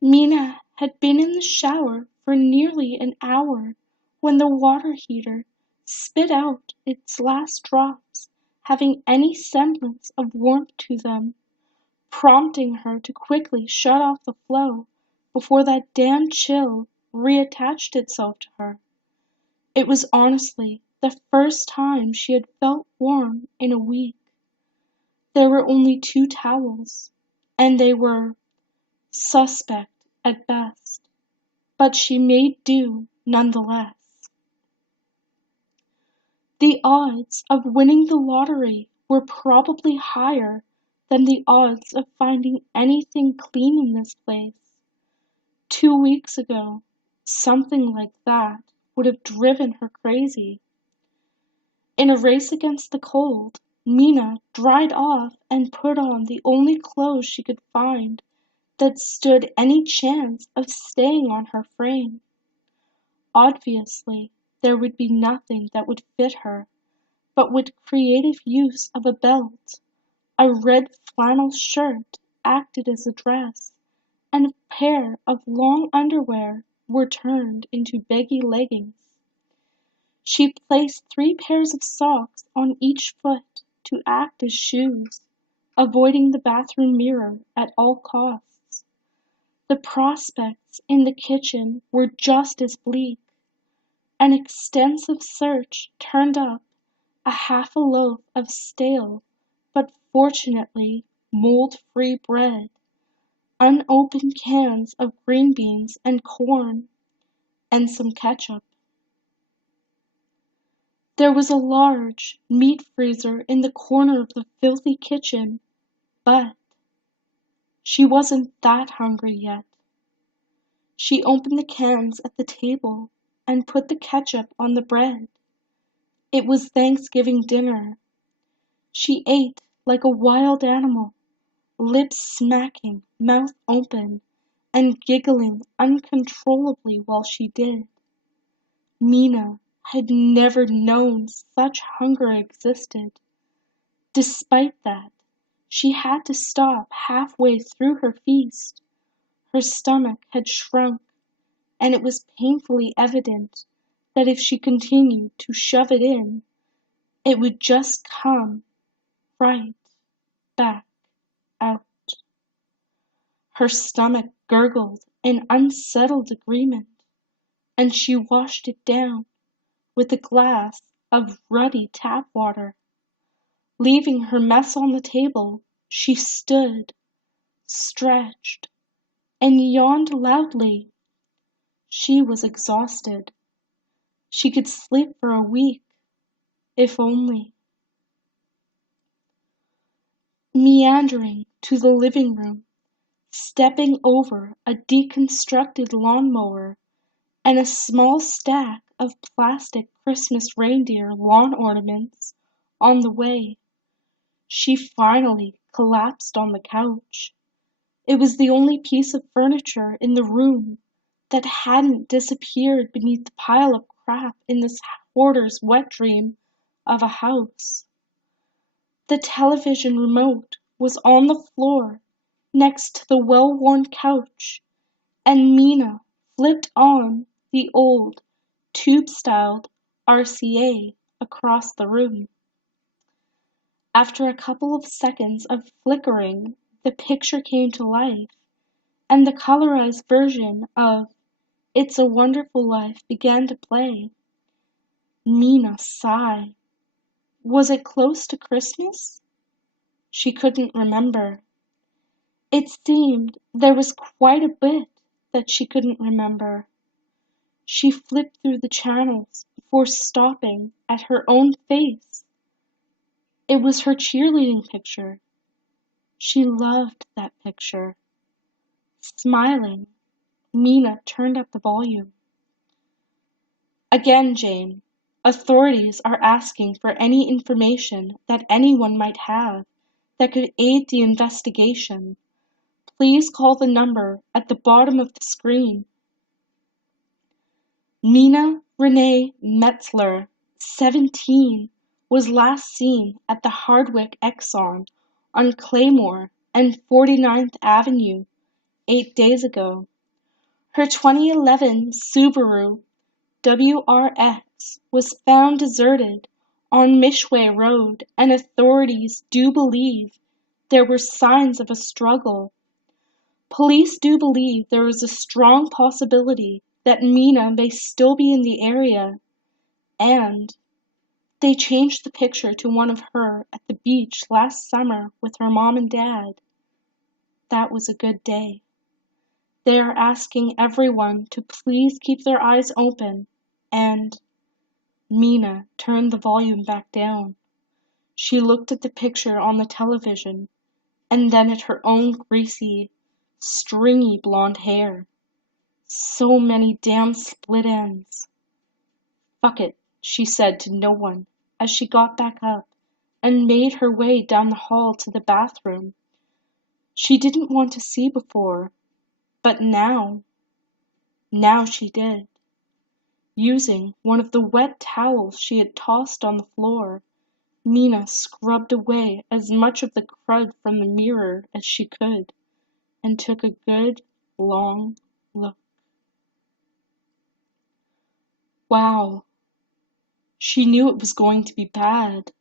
Mina had been in the shower for nearly an hour when the water heater spit out its last drops, having any semblance of warmth to them, prompting her to quickly shut off the flow before that damn chill reattached itself to her. It was honestly the first time she had felt warm in a week. There were only 2 towels, and they were suspect at best, but she made do nonetheless. The odds of winning the lottery were probably higher than the odds of finding anything clean in this place. 2 weeks ago, something like that would have driven her crazy. In a race against the cold, Mina dried off and put on the only clothes she could find that stood any chance of staying on her frame. Obviously, there would be nothing that would fit her, but with creative use of a belt, a red flannel shirt acted as a dress, and a pair of long underwear were turned into baggy leggings. She placed 3 pairs of socks on each foot to act as shoes, avoiding the bathroom mirror at all costs. The prospects in the kitchen were just as bleak. An extensive search turned up a half a loaf of stale, but fortunately mold-free bread, unopened cans of green beans and corn, and some ketchup. There was a large meat freezer in the corner of the filthy kitchen, but she wasn't that hungry yet. She opened the cans at the table and put the ketchup on the bread. It was Thanksgiving dinner. She ate like a wild animal, lips smacking, mouth open, and giggling uncontrollably while she did. Mina had never known such hunger existed. Despite that, she had to stop halfway through her feast. Her stomach had shrunk, and it was painfully evident that if she continued to shove it in, it would just come right back out. Her stomach gurgled in unsettled agreement, and she washed it down with a glass of ruddy tap water. Leaving her mess on the table, she stood, stretched, and yawned loudly. She was exhausted. She could sleep for a week, if only. Meandering to the living room, stepping over a deconstructed lawnmower and a small stack of plastic Christmas reindeer lawn ornaments on the way, she finally collapsed on the couch. It was the only piece of furniture in the room that hadn't disappeared beneath the pile of crap in this hoarder's wet dream of a house. The television remote was on the floor next to the well-worn couch, and Mina flipped on the old, tube-styled RCA across the room. After a couple of seconds of flickering, the picture came to life, and the colorized version of It's a Wonderful Life began to play. Mina sighed. Was it close to Christmas? She couldn't remember. It seemed there was quite a bit that she couldn't remember. She flipped through the channels before stopping at her own face. It was her cheerleading picture. She loved that picture. Smiling, Mina turned up the volume. Again, Jane, authorities are asking for any information that anyone might have that could aid the investigation. Please call the number at the bottom of the screen. Mina Renee Metzler, 17, was last seen at the Hardwick Exxon on Claymore and 49th Avenue 8 days ago. Her 2011 Subaru WRX was found deserted on Mishway Road, and authorities do believe there were signs of a struggle. Police do believe there is a strong possibility that Mina may still be in the area, and they changed the picture to one of her at the beach last summer with her mom and dad. That was a good day. They are asking everyone to please keep their eyes open, and Mina turned the volume back down. She looked at the picture on the television, and then at her own greasy, stringy blonde hair. So many damn split ends. Fuck it, she said to no one as she got back up and made her way down the hall to the bathroom. She didn't want to see before, but now she did. Using one of the wet towels she had tossed on the floor, Mina scrubbed away as much of the crud from the mirror as she could and took a good, long look. Wow. She knew it was going to be bad.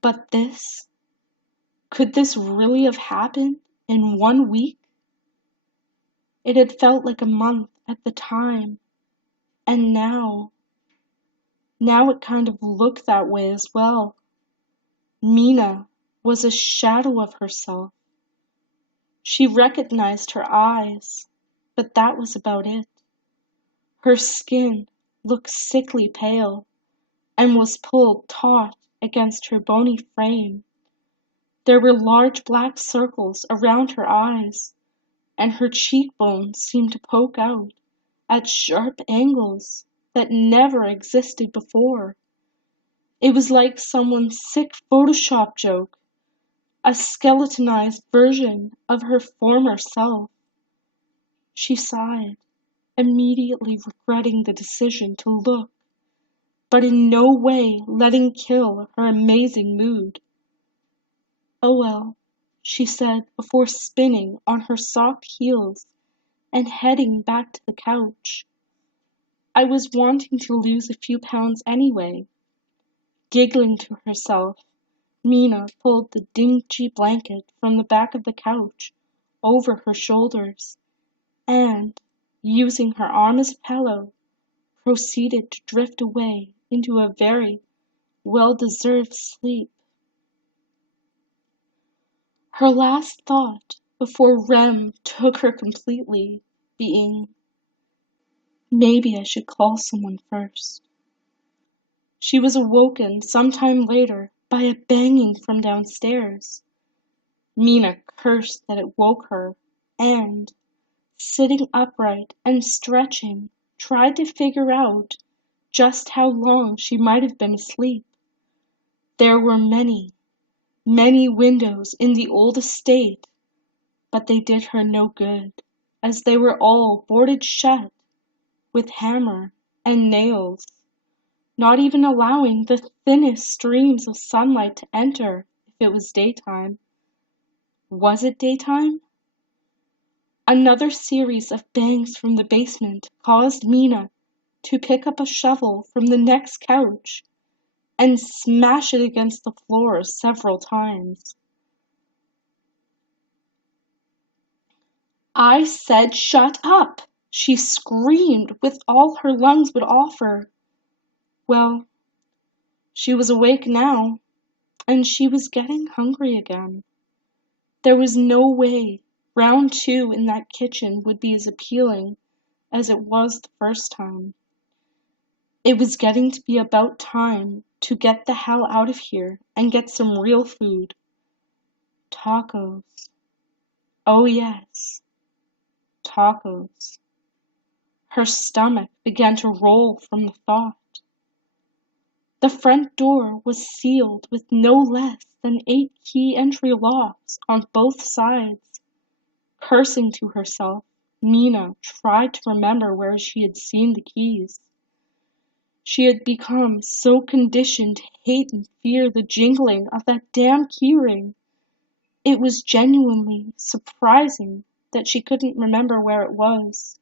But this? Could this really have happened in 1 week? It had felt like a month at the time, and now it kind of looked that way as well. Mina was a shadow of herself. She recognized her eyes, but that was about it. Her skin looked sickly pale and was pulled taut against her bony frame. There were large black circles around her eyes, and her cheekbones seemed to poke out at sharp angles that never existed before. It was like someone's sick Photoshop joke, a skeletonized version of her former self. She sighed, immediately regretting the decision to look, but in no way letting kill her amazing mood. Oh well, she said before spinning on her soft heels and heading back to the couch. I was wanting to lose a few pounds anyway. Giggling to herself, Mina pulled the dingy blanket from the back of the couch over her shoulders and, using her arm as a pillow, proceeded to drift away into a very well-deserved sleep. Her last thought before REM took her completely being, maybe I should call someone first. She was awoken some time later by a banging from downstairs. Mina cursed that it woke her and, sitting upright and stretching, tried to figure out just how long she might have been asleep. There were many, many windows in the old estate, but they did her no good, as they were all boarded shut with hammer and nails, not even allowing the thinnest streams of sunlight to enter if it was daytime. Was it daytime? Another series of bangs from the basement caused Mina to pick up a shovel from the next couch and smash it against the floor several times. I said shut up! She screamed with all her lungs would offer. Well, she was awake now, and she was getting hungry again. There was no way round two in that kitchen would be as appealing as it was the first time. It was getting to be about time to get the hell out of here and get some real food. Tacos. Oh yes, tacos. Her stomach began to roll from the thought. The front door was sealed with no less than 8 key entry locks on both sides. Cursing to herself, Mina tried to remember where she had seen the keys. She had become so conditioned to hate and fear the jingling of that damn keyring. It was genuinely surprising that she couldn't remember where it was.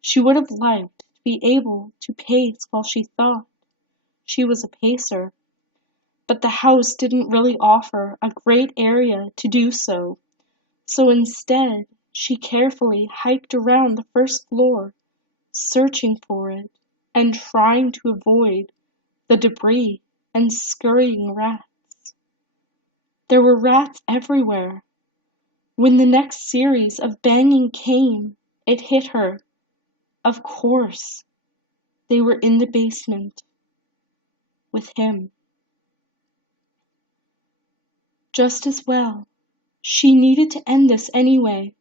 She would have liked to be able to pace while she thought. She was a pacer, but the house didn't really offer a great area to do so, so instead she carefully hiked around the first floor, searching for it and trying to avoid the debris and scurrying rats. There were rats everywhere. When the next series of banging came, it hit her. Of course, they were in the basement with him. Just as well. She needed to end this anyway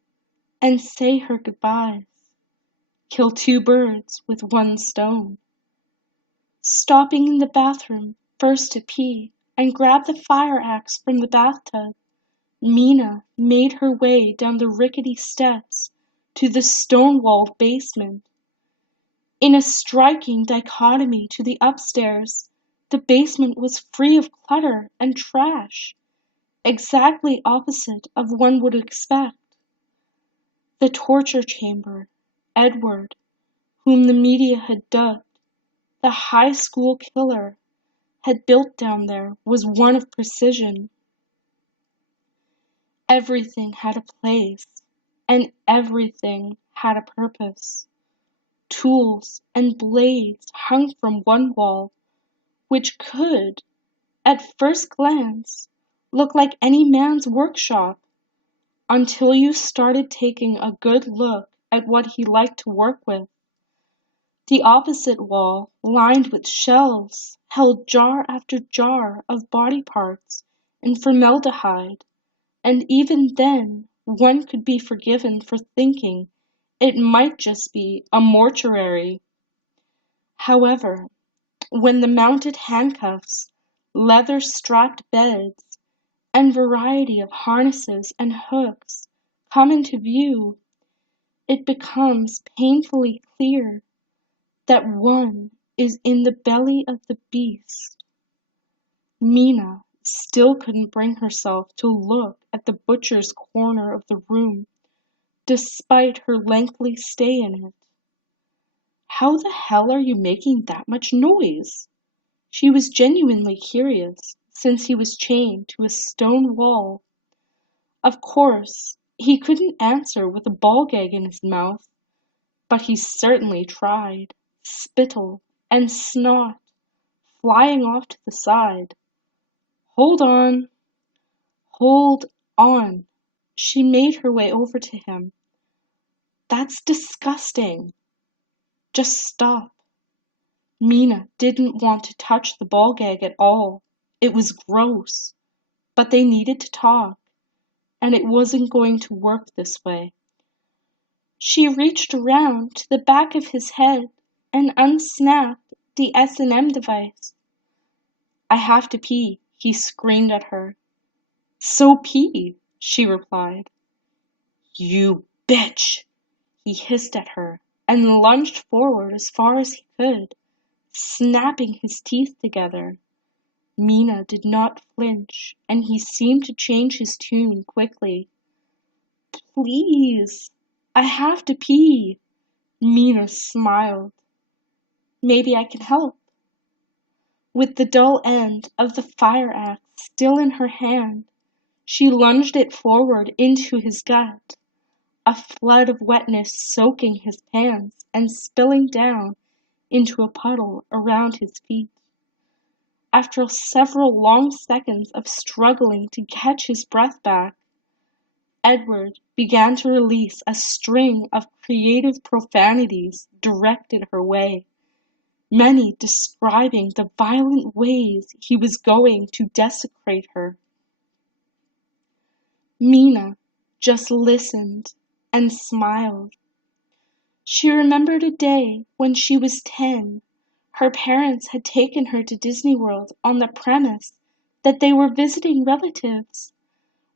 and say her goodbyes. Kill two birds with one stone. Stopping in the bathroom first to pee and grab the fire axe from the bathtub, Mina made her way down the rickety steps to the stone-walled basement. In a striking dichotomy to the upstairs, the basement was free of clutter and trash, exactly opposite of one would expect. The torture chamber, Edward, whom the media had dubbed the high school killer, had built down there, was one of precision. Everything had a place, and everything had a purpose. Tools and blades hung from one wall, which could, at first glance, look like any man's workshop, until you started taking a good look at what he liked to work with. The opposite wall, lined with shelves, held jar after jar of body parts and formaldehyde, and even then one could be forgiven for thinking it might just be a mortuary. However, when the mounted handcuffs, leather-strapped beds, and variety of harnesses and hooks come into view, it becomes painfully clear that one is in the belly of the beast. Mina still couldn't bring herself to look at the butcher's corner of the room, despite her lengthy stay in it. How the hell are you making that much noise? She was genuinely curious, since he was chained to a stone wall. Of course, he couldn't answer with a ball gag in his mouth, but he certainly tried. Spittle and snot flying off to the side. Hold on. Hold on. She made her way over to him. That's disgusting. Just stop. Mina didn't want to touch the ball gag at all. It was gross. But they needed to talk, and it wasn't going to work this way. She reached around to the back of his head and unsnapped the S&M device. I have to pee, he screamed at her. So pee, she replied. You bitch, he hissed at her and lunged forward as far as he could, snapping his teeth together. Mina did not flinch, and he seemed to change his tune quickly. Please, I have to pee. Mina smiled. Maybe I can help. With the dull end of the fire axe still in her hand, she lunged it forward into his gut, a flood of wetness soaking his pants and spilling down into a puddle around his feet. After several long seconds of struggling to catch his breath back, Edward began to release a string of creative profanities directed her way, many describing the violent ways he was going to desecrate her. Mina just listened and smiled. She remembered a day when she was 10. Her parents had taken her to Disney World on the premise that they were visiting relatives.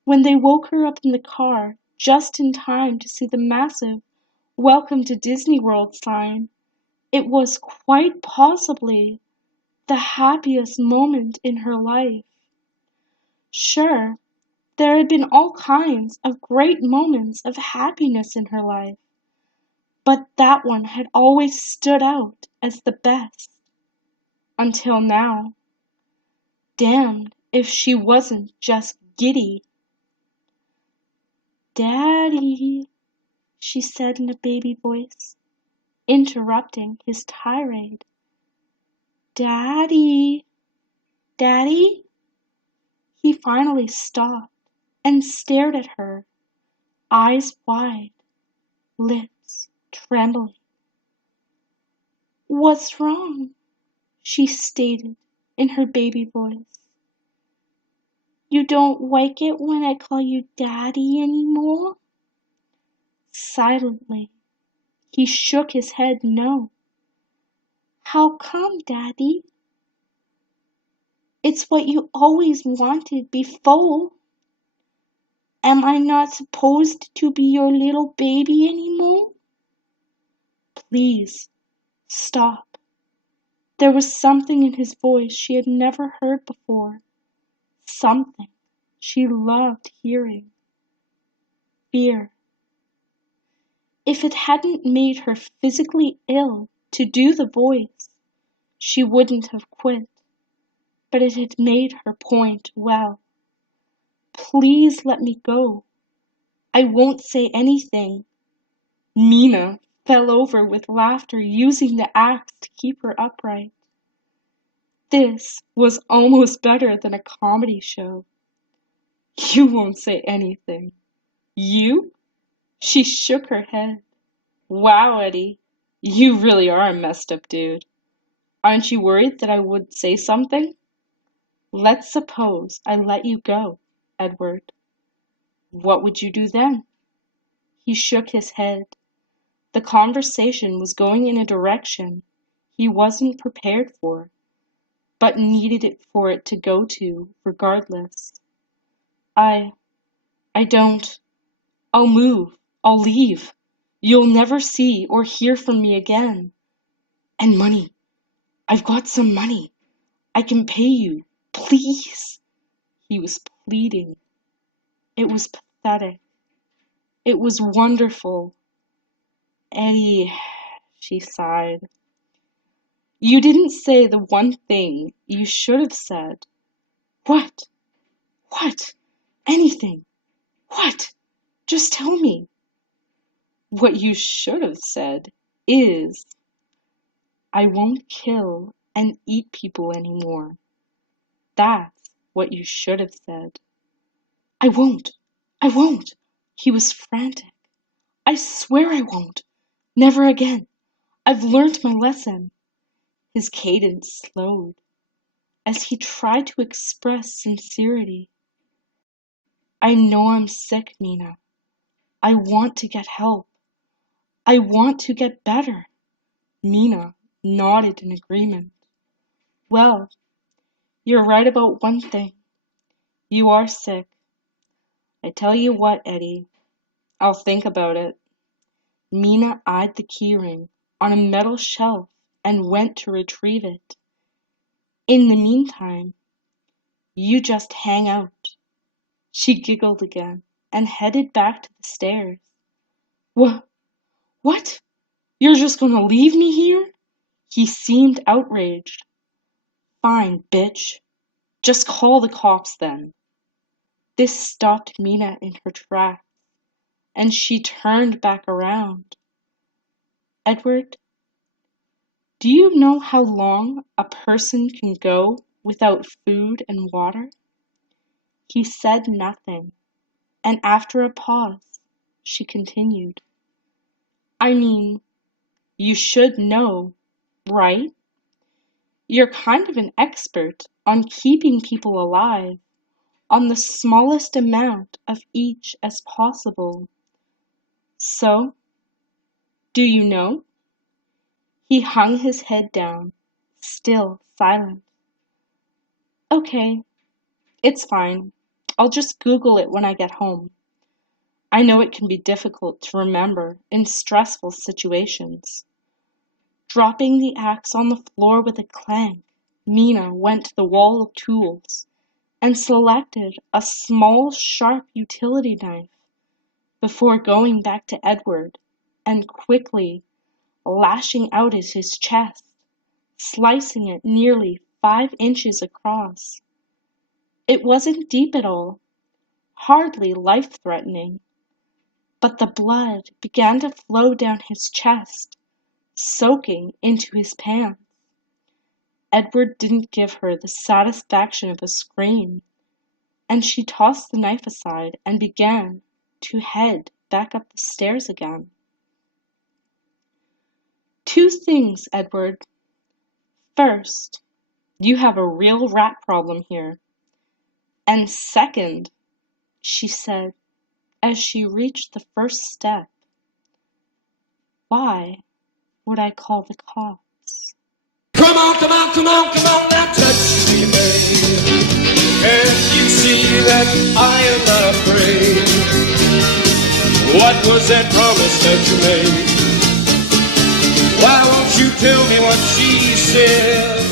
When they woke her up in the car just in time to see the massive "Welcome to Disney World" sign, it was quite possibly the happiest moment in her life. Sure, There had been all kinds of great moments of happiness in her life, but that one had always stood out as the best. Until now. Damned if she wasn't just giddy. "Daddy," she said in a baby voice, interrupting his tirade. "Daddy, Daddy?" He finally stopped and stared at her, eyes wide, lips trembling. "What's wrong?" she stated in her baby voice. "You don't like it when I call you Daddy anymore?" Silently, he shook his head no. "How come, Daddy?" "It's what you always wanted before." "Am I not supposed to be your little baby anymore?" "Please, stop." There was something in his voice she had never heard before. Something she loved hearing. Fear. If it hadn't made her physically ill to do the voice, she wouldn't have quit. But it had made her point well. "Please let me go. I won't say anything." Mina fell over with laughter, using the axe to keep her upright. This was almost better than a comedy show. "You won't say anything. You?" She shook her head. "Wow, Eddie, you really are a messed up dude. Aren't you worried that I would say something? Let's suppose I let you go, Edward. What would you do then?" He shook his head. The conversation was going in a direction he wasn't prepared for, but needed it for it to go to regardless. I don't. I'll move. I'll leave. You'll never see or hear from me again. And money. I've got some money. I can pay you. Please." He was pleading. It was pathetic. It was wonderful. "Eddie," she sighed. "You didn't say the one thing you should have said." "What? What? Anything. What? Just tell me." "What you should have said is, I won't kill and eat people anymore. That's what you should have said." "I won't. I won't." He was frantic. "I swear I won't. Never again. I've learnt my lesson." His cadence slowed as he tried to express sincerity. "I know I'm sick, Mina. I want to get help. I want to get better." Mina nodded in agreement. "Well, you're right about one thing. You are sick. I tell you what, Eddie, I'll think about it." Mina eyed the keyring on a metal shelf and went to retrieve it. "In the meantime, you just hang out." She giggled again and headed back to the stairs. What? You're just gonna leave me here?" He seemed outraged. "Fine, bitch. Just call the cops then." This stopped Mina in her tracks, and she turned back around. "Edward, do you know how long a person can go without food and water?" He said nothing, and after a pause, she continued. "I mean, you should know, right? You're kind of an expert on keeping people alive, on the smallest amount of each as possible. So, do you know?" He hung his head down, still silent. "Okay, it's fine. I'll just Google it when I get home. I know it can be difficult to remember in stressful situations." Dropping the axe on the floor with a clank, Mina went to the wall of tools and selected a small, sharp utility knife before going back to Edward and quickly lashing out at his chest, slicing it nearly 5 inches across. It wasn't deep at all, hardly life-threatening, but the blood began to flow down his chest, soaking into his pants. Edward didn't give her the satisfaction of a scream, and she tossed the knife aside and began to head back up the stairs again. 2 things, Edward. First, you have a real rat problem here. And second, she said as she reached the first step, why would I call the cops? Come on, come on, come on, come on, now touch me, babe. Can't you see that I am not afraid? What was that promise that you made? Why won't you tell me what she said?